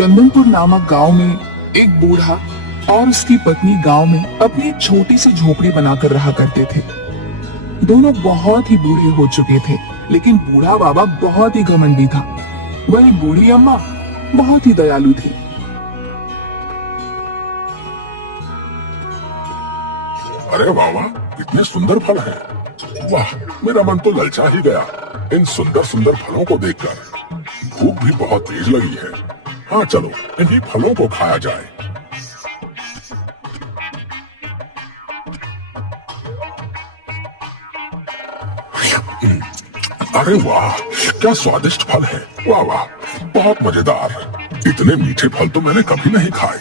चंदनपुर नामक गांव में एक बूढ़ा और उसकी पत्नी गांव में अपनी एक छोटी सी झोपड़ी बनाकर रहा करते थे। दोनों बहुत ही बूढ़े हो चुके थे, लेकिन बूढ़ा बाबा बहुत ही घमंडी था। वही बूढ़ी अम्मा बहुत ही दयालु थी। अरे वाह वाह, कितने सुंदर फल हैं। वाह, मेरा मन तो ललचा ही गया इन सुंदर सुंदर फलों को देखकर। भूख भी बहुत तेज लगी है। हाँ चलो, इन्हीं फलों को खाया जाए। अरे वाह, क्या स्वादिष्ट फल है। वाह वाह, बहुत मजेदार। इतने मीठे फल तो मैंने कभी नहीं खाए।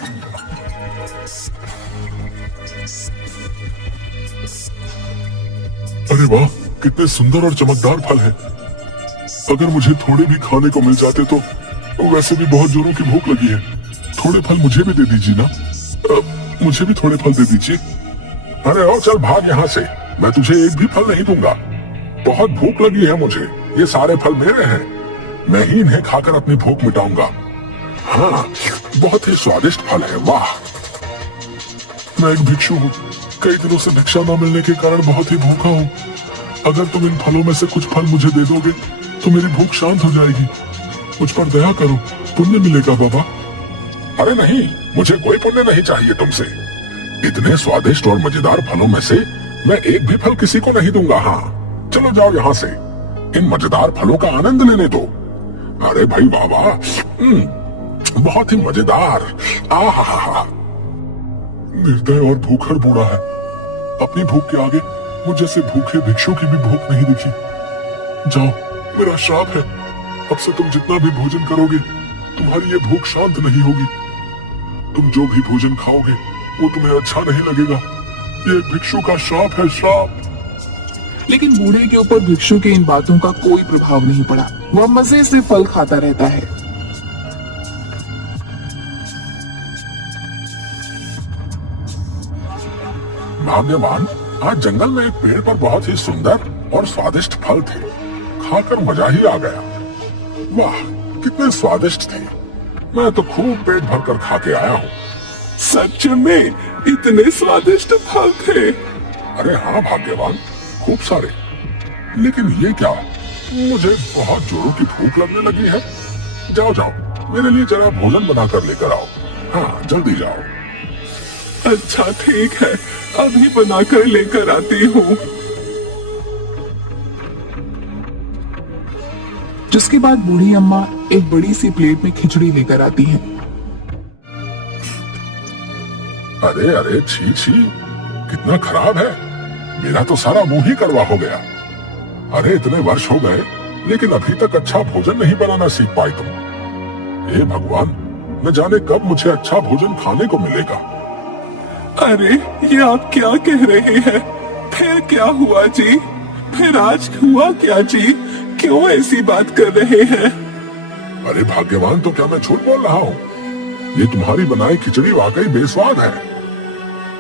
अरे वाह, कितने सुंदर और चमकदार फल हैं। अगर मुझे थोड़े भी खाने को मिल जाते तो वैसे भी बहुत जोरों की भूख लगी है। थोड़े फल मुझे भी दे दीजिए ना। मुझे भी थोड़े फल दे दीजिए। अरे ओ चल भाग यहाँ से, मैं तुझे एक भी फल नहीं दूंगा। बहुत भूख लगी है मुझे, ये सारे फल मेरे हैं। मैं ही इन्हें खाकर अपनी भूख मिटाऊंगा। हाँ, बहुत ही स्वादिष्ट फल है। वाह, मैं एक भिक्षु हूँ। कई दिनों से भिक्षा न मिलने के कारण बहुत ही भूखा हूँ। अगर तुम इन फलों में से कुछ फल मुझे दे दोगे तो मेरी भूख शांत हो जाएगी। मुझ पर दया करो, पुण्य मिलेगा बाबा। अरे नहीं, मुझे कोई पुण्य नहीं चाहिए तुमसे। इतने स्वादिष्ट और मजेदार फलों में से मैं एक भी फल किसी को नहीं दूंगा। हाँ चलो जाओ यहाँ से, इन मजेदार फलों का आनंद लेने दो। अरे भाई बाबा, बहुत ही मजेदार। आहा, निर्दय और भूखड़ बूढ़ा है। अपनी भूख के आगे मुझ जैसे भूखे भिक्षु की भी भूख नहीं दिखी। जाओ, मेरा श्राप है। अब से तुम जितना भी भोजन करोगे, तुम्हारी ये भूख शांत नहीं होगी। तुम जो भी भोजन खाओगे वो तुम्हें अच्छा नहीं लगेगा। ये भिक्षु का श्राप है, श्राप। लेकिन बूढ़े के ऊपर भिक्षु के इन बातों का कोई प्रभाव नहीं पड़ा। वह मजे से फल खाता रहता है। भाग्यवान, आज जंगल में एक पेड़ पर बहुत ही सुंदर और स्वादिष्ट फल थे। खाकर मजा ही आ गया। वाह, कितने स्वादिष्ट थे। मैं तो खूब पेट भरकर खा के आया हूँ। सच में इतने स्वादिष्ट फल थे? अरे हाँ भाग्यवान, खूब सारे। लेकिन ये क्या, मुझे बहुत जोरों की भूख लगने लगी है। जाओ जाओ, मेरे लिए जरा भोजन बनाकर लेकर आओ। हाँ जल्दी जाओ। अच्छा ठीक है, अभी बनाकर लेकर आती हूँ। जिसके बाद बूढ़ी अम्मा एक बड़ी सी प्लेट में खिचड़ी लेकर आती है। अरे अरे, छी छी, कितना खराब है। मेरा तो सारा मुंह ही कड़वा हो गया। अरे इतने वर्ष हो गए, लेकिन अभी तक अच्छा भोजन नहीं बनाना सीख पाई तुम। हे भगवान, न जाने कब मुझे अच्छा भोजन खाने को मिलेगा। अरे ये आप क्या कह रहे हैं? फिर क्या हुआ जी? फिर आज हुआ क्या जी? क्यों ऐसी बात कर रहे हैं? अरे भाग्यवान, तो क्या मैं झूठ बोल रहा हूँ? ये तुम्हारी बनाई खिचड़ी वाकई बेस्वाद है।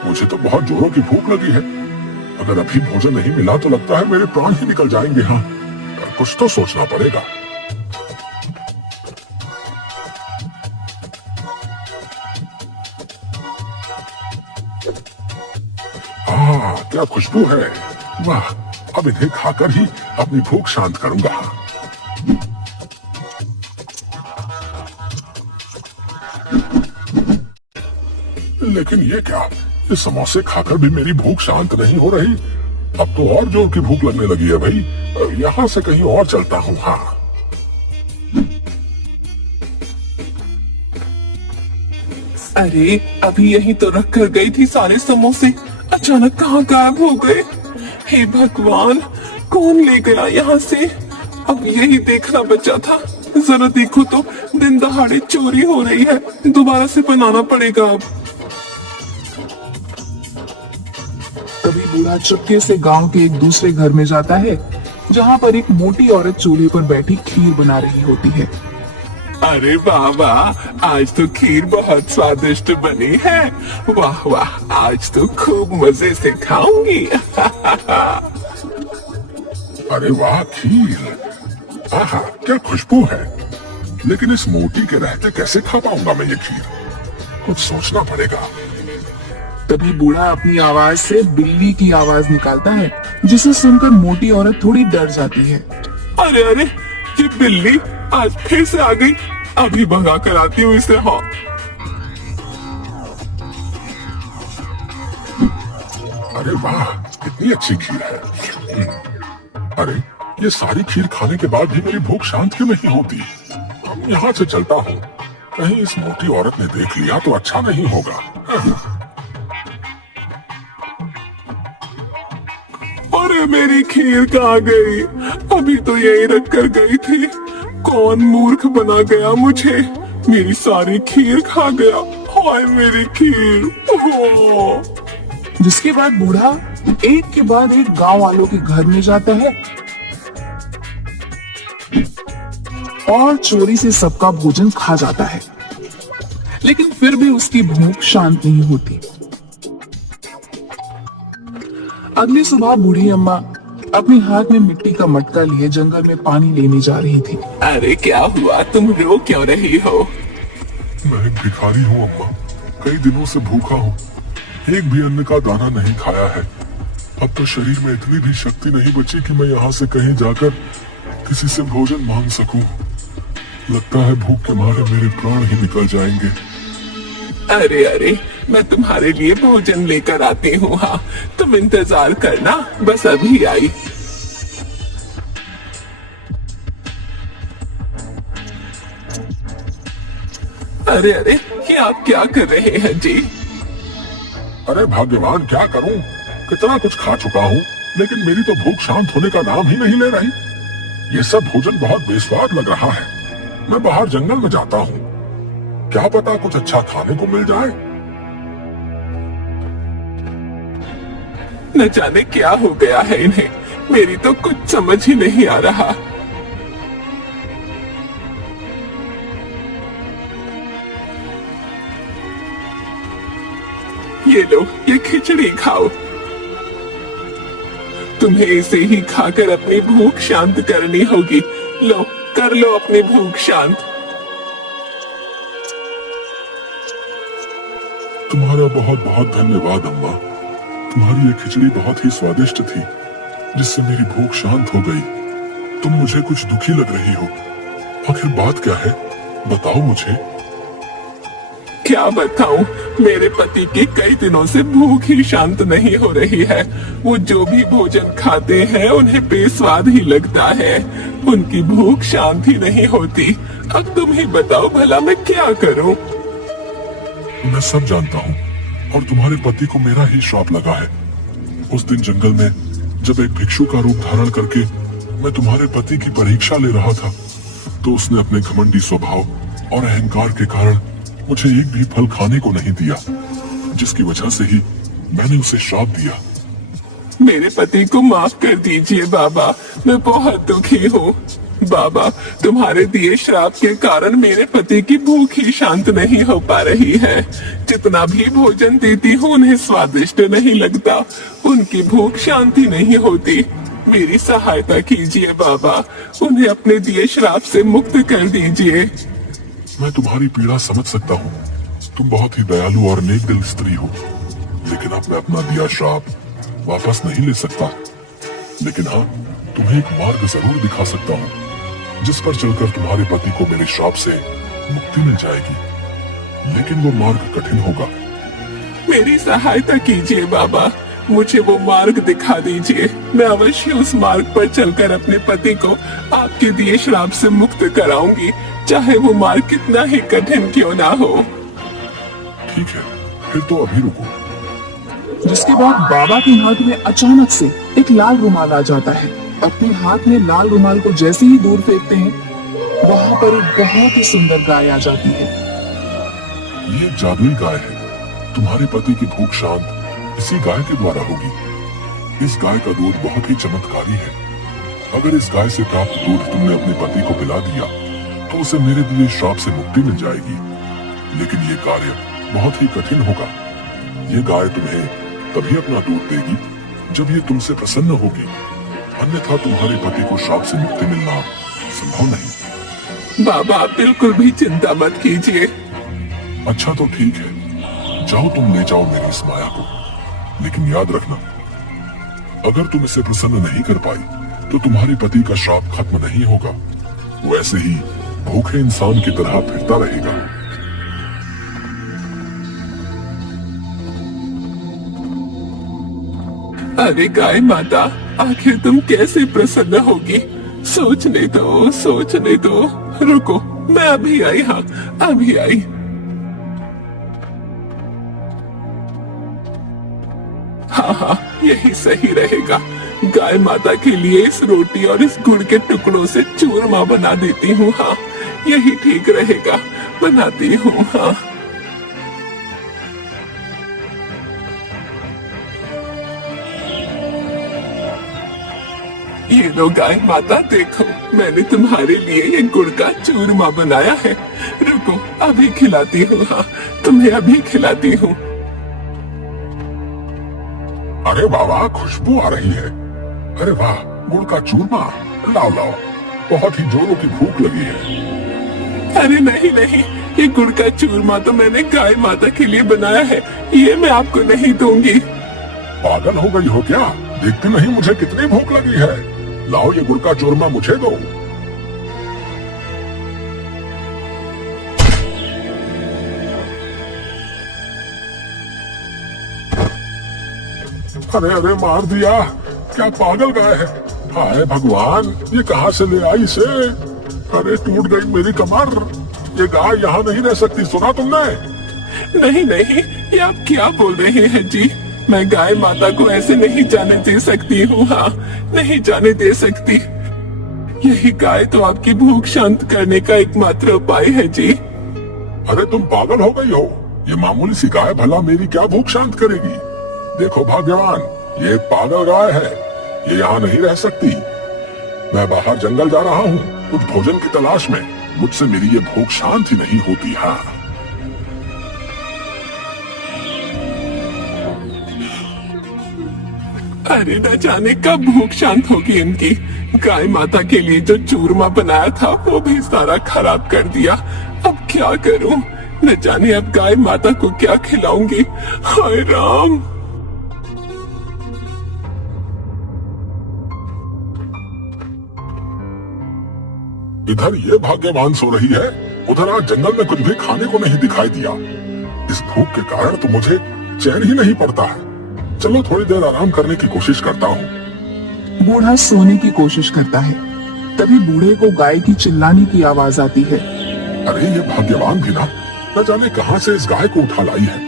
मुझे तो बहुत जोरों की भूख लगी है। अगर अभी भोजन नहीं मिला तो लगता है मेरे प्राण ही निकल जाएंगे। हाँ, कुछ तो सोचना पड़ेगा। क्या खुशबू है। वाह, अब इन्हें खाकर ही अपनी भूख शांत करूंगा। लेकिन ये क्या, ये समोसे खाकर भी मेरी भूख शांत नहीं हो रही। अब तो और जोर की भूख लगने लगी है भाई। यहाँ से कहीं और चलता हूँ। हाँ अरे अभी यहीं तो रख कर गई थी सारे समोसे, अचानक कहाँ गायब हो गए? हे भगवान, कौन ले गया यहाँ से? अब यही देखना बचा था। जरा देखो तो, दिन दहाड़े चोरी हो रही है। दोबारा से बनाना पड़ेगा अब। तभी बूढ़ा चुपके से गांव के एक दूसरे घर में जाता है, जहाँ पर एक मोटी औरत चूल्हे पर बैठी खीर बना रही होती है। अरे बाबा, आज तो खीर बहुत स्वादिष्ट बनी है। वाह वाह, आज तो खूब मजे से खाऊंगी। अरे वाह, खीर। आहा, क्या खुशबू है। लेकिन इस मोटी के रहते कैसे खा पाऊंगा मैं ये खीर? कुछ सोचना पड़ेगा। तभी बूढ़ा अपनी आवाज से बिल्ली की आवाज निकालता है, जिसे सुनकर मोटी औरत थोड़ी डर जाती है। अरे अरे, ये बिल्ली आज फिर से आ गई। अभी भगा कर आती हूँ इसे। हाँ, अरे वाह, कितनी अच्छी खीर है। अरे, ये सारी खीर खाने के बाद भी मेरी भूख शांत क्यों नहीं होती? यहाँ से चलता हूँ, कहीं इस मोटी औरत ने देख लिया तो अच्छा नहीं होगा। अरे मेरी खीर कहाँ गई? अभी तो यही रख कर गई थी। कौन मूर्ख बना गया मुझे? मेरी सारी खीर खा गया। हाय मेरी खीर। ओह! जिसके बाद बूढ़ा एक के बाद एक गांव वालों के घर में जाता है और चोरी से सबका भोजन खा जाता है, लेकिन फिर भी उसकी भूख शांत नहीं होती। अगली सुबह बूढ़ी अम्मा अपने हाथ में मिट्टी का मटका लिए जंगल में पानी लेने जा रही थी। अरे क्या हुआ? तुम रो क्यों रही हो? मैं एक भिखारी हूँ अम्मा, कई दिनों से भूखा हूँ, एक भी अन्न का दाना नहीं खाया है। अब तो शरीर में इतनी भी शक्ति नहीं बची कि मैं यहाँ से कहीं जाकर किसी से भोजन मांग सकूं। लगता है भूख के मारे मेरे प्राण ही निकल जाएंगे। अरे अरे, मैं तुम्हारे लिए भोजन लेकर आती हूँ। हाँ, तुम इंतजार करना, बस अभी आई। अरे अरे, ये आप क्या कर रहे हैं जी? अरे भाग्यवान, क्या करूं? कितना कुछ खा चुका हूँ, लेकिन मेरी तो भूख शांत होने का नाम ही नहीं ले रही। ये सब भोजन बहुत बेस्वाद लग रहा है। मैं बाहर जंगल में जाता हूँ, क्या पता कुछ अच्छा खाने को मिल जाए। न जाने क्या हो गया है इन्हें, मेरी तो कुछ समझ ही नहीं आ रहा। ये लो, ये खिचड़ी खाओ। तुम्हें इसे ही खाकर अपनी भूख शांत करनी होगी। लो, कर लो अपनी भूख शांत। तुम्हारा बहुत बहुत धन्यवाद अम्मा। तुम्हारी ये खिचड़ी बहुत ही स्वादिष्ट थी, जिससे मेरी भूख शांत हो गई। तुम मुझे कुछ दुखी लग रही हो, आखिर बात क्या है? बताओ मुझे। क्या बताऊं, मेरे पति की कई दिनों से भूख ही शांत नहीं हो रही है। वो जो भी भोजन खाते हैं उन्हें बेस्वाद ही लगता है। उनकी भूख शांत ही नहीं होती। अब तुम ही बताओ भला मैं क्या करूं? मैं सब जानता हूँ, और तुम्हारे पति को मेरा ही श्राप लगा है। उस दिन जंगल में जब एक भिक्षु का रूप धारण करके मैं तुम्हारे पति की परीक्षा ले रहा था, तो उसने अपने घमंडी स्वभाव और अहंकार के कारण मुझे एक भी फल खाने को नहीं दिया, जिसकी वजह से ही मैंने उसे श्राप दिया। मेरे पति को माफ कर दीजिए बाबा, मैं बहुत दुखी हूँ। बाबा, तुम्हारे दिए श्राप के कारण मेरे पति की भूख ही शांत नहीं हो पा रही है। जितना भी भोजन देती हूँ उन्हें स्वादिष्ट नहीं लगता। उनकी भूख शांति नहीं होती। मेरी सहायता कीजिए बाबा, उन्हें अपने दिए श्राप से मुक्त कर दीजिए। मैं तुम्हारी पीड़ा समझ सकता हूँ। तुम बहुत ही दयालु और नेक दिल स्त्री हो, लेकिन अब मैं अपना दिया श्राप वापस नहीं ले सकता। लेकिन हाँ, तुम्हें एक मार्ग जरूर दिखा सकता हूँ, जिस पर चलकर तुम्हारे पति को मेरे श्राप से मुक्ति मिल जाएगी। लेकिन वो मार्ग कठिन होगा। मेरी सहायता कीजिए बाबा, मुझे वो मार्ग दिखा दीजिए। मैं अवश्य उस मार्ग पर चलकर अपने पति को आपके दिए श्राप से मुक्त कराऊंगी, चाहे वो मार्ग कितना ही कठिन क्यों ना हो। ठीक है, फिर तो अभी रुको। जिसके बाद बाबा के हाथ में अचानक से एक लाल रुमाल आ जाता है। अपने हाथ में लाल रुमाल को जैसे ही दूर फेंकते हैं, वहाँ पर एक बहुत ही सुंदर गाय आ जाती है। ये एक जादुई गाय है। तुम्हारे पति की भूख शांत इसी गाय के द्वारा होगी। इस गाय का दूध बहुत ही चमत्कारी है। अगर इस गाय से प्राप्त दूध तुमने अपने पति को पिला दिया, तो उसे मेरे दिए श्राप से मुक्ति मिल जाएगी। लेकिन ये कार्य बहुत ही कठिन होगा। ये गाय तुम्हें तभी अपना दूध देगी जब ये तुमसे प्रसन्न होगी, अन्यथा तुम्हारे पति को श्राप से मुक्ति मिलना संभव नहीं। बाबा आप बिल्कुल भी चिंता मत कीजिए। अच्छा तो ठीक है, जाओ तुम ले जाओ मेरी इस माया को, लेकिन याद रखना अगर तुम इसे प्रसन्न नहीं कर पाई तो तुम्हारे पति का श्राप खत्म नहीं होगा, वो ऐसे ही भूखे इंसान की तरह फिरता रहेगा। अरे गाय माता, आखिर तुम कैसे प्रसन्न होगी? सोचने दो, सोचने दो। रुको, मैं अभी आई, हाँ अभी आई। हाँ हाँ, यही सही रहेगा। गाय माता के लिए इस रोटी और इस गुड़ के टुकड़ों से चूरमा बना देती हूँ। हाँ यही ठीक रहेगा, बनाती हूँ। हाँ ये लो गाय माता, देखो मैंने तुम्हारे लिए ये गुड़ का चूरमा बनाया है। रुको अभी खिलाती हूँ। हाँ तुम्हें अभी खिलाती हूँ। अरे वाह, खुशबू आ रही है। अरे वाह, गुड़ का चूरमा, लाओ लाओ, बहुत ही जोरों की भूख लगी है। अरे नहीं नहीं, ये गुड़ का चूरमा तो मैंने गाय माता के लिए बनाया है, ये मैं आपको नहीं दूंगी। पागल हो गई हो क्या? देखती नहीं मुझे कितनी भूख लगी है। लाओ ये गुड़ का चूरमा मुझे दो। अरे अरे, मार दिया। क्या पागल गाय है? हाय भगवान, ये कहाँ से ले आई इसे? अरे टूट गई मेरी कमर। ये गाय यहाँ नहीं रह सकती, सुना तुमने? नहीं नहीं, ये आप क्या बोल रहे हैं जी? मैं गाय माता को ऐसे नहीं जाने दे सकती हूँ। हाँ नहीं जाने दे सकती। यही गाय तो आपकी भूख शांत करने का एकमात्र उपाय है जी। अरे तुम पागल हो गई हो? ये मामूली सी गाय भला मेरी क्या भूख शांत करेगी? देखो भाग्यवान, ये एक पागल गाय है, ये यहाँ नहीं रह सकती। मैं बाहर जंगल जा रहा हूँ कुछ भोजन की तलाश में, मुझसे मेरी ये भूख शांत ही नहीं होती। हाँ अरे न जाने कब भूख शांत होगी इनकी। गाय माता के लिए जो चूरमा बनाया था वो भी सारा खराब कर दिया। अब क्या करूं? न जाने अब गाय माता को क्या खिलाऊंगी। हाय राम। इधर ये भाग्यवान सो रही है, उधर आज जंगल में कुछ भी खाने को नहीं दिखाई दिया। इस भूख के कारण तो मुझे चैन ही नहीं पड़ता है। चलो थोड़ी देर आराम करने की कोशिश करता हूँ। बूढ़ा सोने की कोशिश करता है, तभी बूढ़े को गाय की चिल्लाने की आवाज आती है। अरे ये भाग्यवान भी ना, न जाने कहां से इस गाय को उठा लाई है।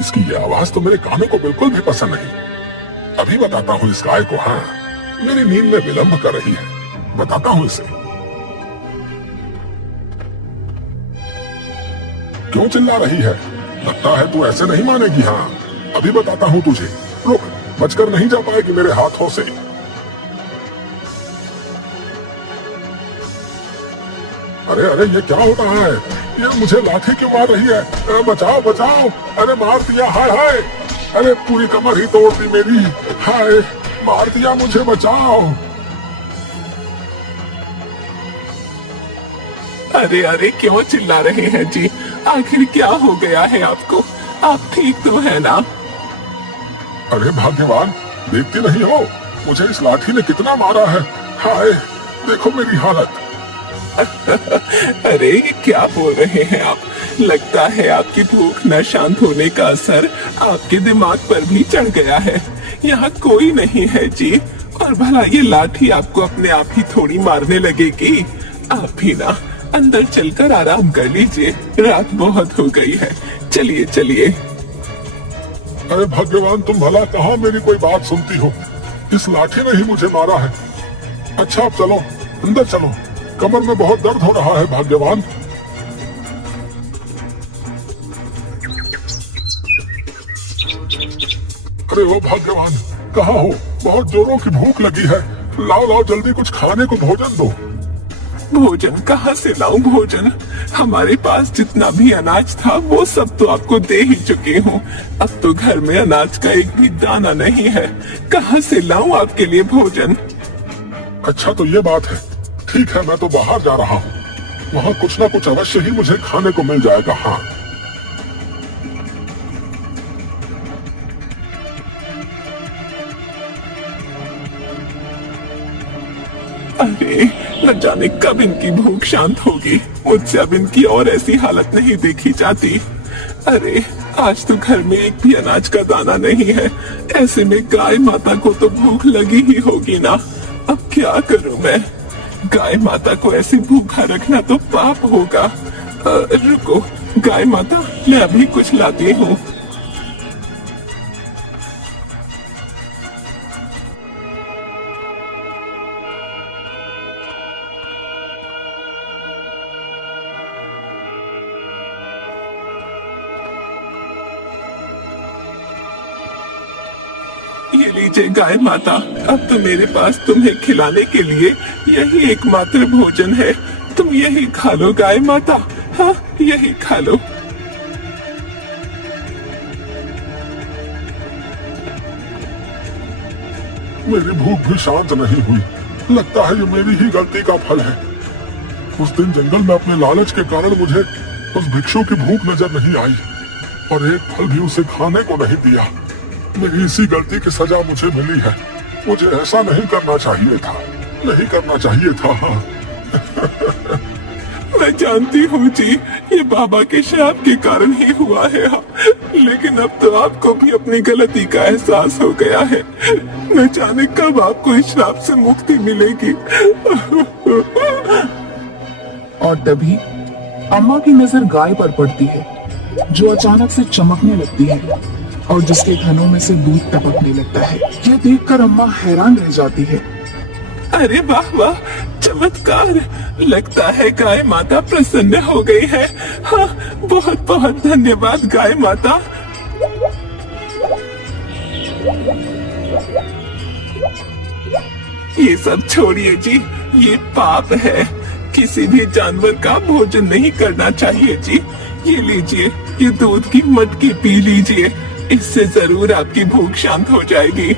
इसकी ये आवाज तो मेरे कानों को बिल्कुल भी पसंद नहीं। अभी बताता हूँ इस गाय को। हाँ मेरी नींद में विलंब कर रही है, बताता हूँ इसे। क्यों चिल्ला रही है? लगता है तू ऐसे नहीं मानेगी। हाँ अभी बताता हूँ तुझे, रुक, बचकर नहीं जा पाएगी मेरे हाथों से। अरे अरे, ये क्या हो रहा है? ये मुझे लाठी क्यों मार रही है? बचाओ बचाओ। अरे मार दिया, हाय हाय। अरे पूरी कमर ही तोड़ दी मेरी। हाय, मार दिया मुझे, बचाओ। अरे अरे, क्यों चिल्ला रहे हैं जी? आखिर क्या हो गया है आपको? आप ठीक तो है ना? अरे भाग्यवान, देखती नहीं हो मुझे इस लाठी ने कितना मारा है? हाय, देखो मेरी हालत। अरे ये क्या बोल रहे हैं आप? लगता है आपकी भूख न शांत होने का असर आपके दिमाग पर भी चढ़ गया है। यहाँ कोई नहीं है जी, और भला ये लाठी आपको अपने आप ही थोड़ी मारने लगेगी। आप भी ना अंदर चलकर आराम कर लीजिए, रात बहुत हो गई है। चलिए चलिए। अरे भगवान, तुम भला कहाँ मेरी कोई बात सुनती हो? इस लाठी ने ही मुझे मारा है। अच्छा अब चलो, अंदर चलो, कमर में बहुत दर्द हो रहा है भाग्यवान। अरे ओ भाग्यवान, कहाँ हो? बहुत जोरों की भूख लगी है। लाओ लाओ जल्दी कुछ खाने को भोजन दो। भोजन कहाँ से लाऊं? भोजन हमारे पास जितना भी अनाज था वो सब तो आपको दे ही चुकी हूँ। अब तो घर में अनाज का एक भी दाना नहीं है। कहाँ से लाऊं आपके लिए भोजन? अच्छा तो ये बात है, ठीक है, मैं तो बाहर जा रहा हूँ। वहाँ कुछ ना कुछ अवश्य ही मुझे खाने को मिल जाएगा। हाँ, अरे न जाने कब इनकी भूख शांत होगी। मुझसे अब इनकी और ऐसी हालत नहीं देखी जाती। अरे आज तो घर में एक भी अनाज का दाना नहीं है। ऐसे में गाय माता को तो भूख लगी ही होगी ना। अब क्या करूं मैं? गाय माता को ऐसे भूखा रखना तो पाप होगा। रुको गाय माता, मैं अभी कुछ लाती हूँ। ये लीजिए गाय माता, अब तो मेरे पास तुम्हें खिलाने के लिए यही एकमात्र भोजन है। तुम यही खा लो गाय माता। हाँ, यही खा लो। मेरी भूख भी शांत नहीं हुई। लगता है ये मेरी ही गलती का फल है। उस दिन जंगल में अपने लालच के कारण मुझे उस भिक्षु की भूख नजर नहीं आई और एक फल भी उसे खाने को नहीं दिया। मेरी इसी गलती की सजा मुझे मिली है। मुझे ऐसा नहीं करना चाहिए था, नहीं करना चाहिए था। हाँ। मैं जानती हूँ जी, ये बाबा के श्राप के कारण ही हुआ है। हाँ, लेकिन अब तो आपको भी अपनी गलती का एहसास हो गया है। न जाने कब आपको इस श्राप से मुक्ति मिलेगी। और तभी अम्मा की नजर गाय पर पड़ती है, जो अचानक से चमकने लगती है और जिसके घनों में से दूध टपकने लगता है। यह देखकर अम्मा हैरान रह जाती है। अरे वाह वाह, चमत्कार! लगता है गाय माता प्रसन्न हो गई है। हाँ, बहुत बहुत धन्यवाद गाय माता। ये सब छोड़िए जी, ये पाप है। किसी भी जानवर का भोजन नहीं करना चाहिए जी। ये लीजिए, ये दूध की मटकी पी लीजिए, इससे जरूर आपकी भूख शांत हो जाएगी।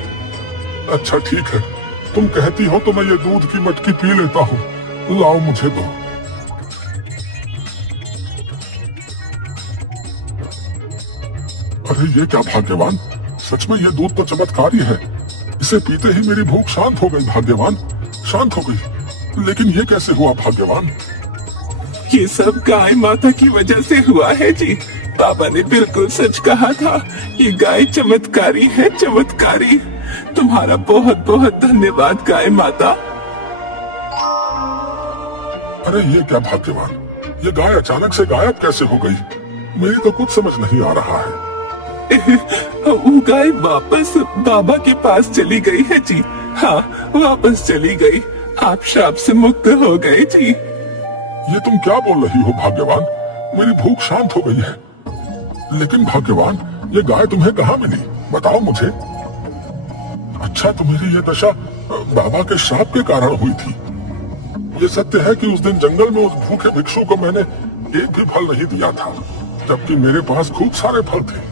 अच्छा ठीक है, तुम कहती हो तो मैं ये दूध की मटकी पी लेता हूँ। लाओ मुझे दो। अरे ये क्या भाग्यवान, सच में ये दूध तो चमत्कारी है। इसे पीते ही मेरी भूख शांत हो गई। भाग्यवान, शांत हो गई। लेकिन ये कैसे हुआ भाग्यवान? ये सब गाय माता की वजह से हुआ है जी। बाबा ने बिल्कुल सच कहा था। ये गाय चमत्कारी है, चमत्कारी। तुम्हारा बहुत बहुत धन्यवाद गाय माता। अरे ये क्या भाग्यवान, ये गाय अचानक से गायब कैसे हो गई? मेरी तो कुछ समझ नहीं आ रहा है। वो गाय वापस बाबा के पास चली गई है जी। हाँ, वापस चली गई। आप श्राप से मुक्त हो गए जी। ये तुम क्या बोल रही हो भाग्यवान? मेरी भूख शांत हो गई है। लेकिन भाग्यवान, ये गाय तुम्हें कहाँ मिली? बताओ मुझे। अच्छा, तुम्हारी ये दशा बाबा के श्राप के कारण हुई थी। ये सत्य है कि उस दिन जंगल में उस भूखे भिक्षु को मैंने एक भी फल नहीं दिया था, जबकि मेरे पास खूब सारे फल थे।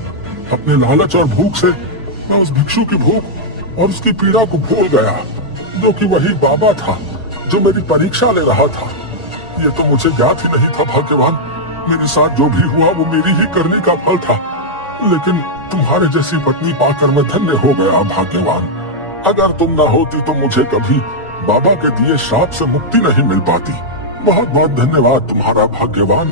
अपने लालच और भूख से मैं उस भिक्षु की भूख और उसकी पीड़ा को भूल गया, जो कि वही बाबा था जो मेरी परीक्षा ले रहा था। ये तो मुझे ज्ञात ही नहीं था भाग्यवान। मेरे साथ जो भी हुआ वो मेरी ही करने का फल था। लेकिन तुम्हारे जैसी पत्नी पाकर मैं धन्य हो गया भाग्यवान। अगर तुम ना होती तो मुझे कभी बाबा के दिए श्राप से मुक्ति नहीं मिल पाती। बहुत बहुत धन्यवाद तुम्हारा भाग्यवान।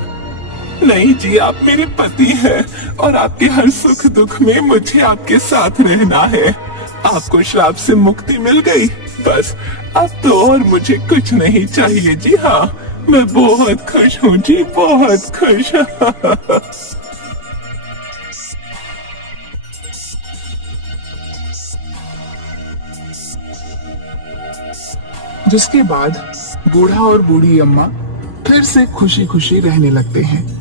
नहीं जी, आप मेरे पति हैं और आपके हर सुख दुख में मुझे आपके साथ रहना है। आपको श्राप से मुक्ति मिल गई, बस अब तो और मुझे कुछ नहीं चाहिए जी। हाँ, मैं बहुत खुश हूँ जी, बहुत खुश। जिसके बाद बूढ़ा और बूढ़ी अम्मा फिर से खुशी खुशी रहने लगते हैं।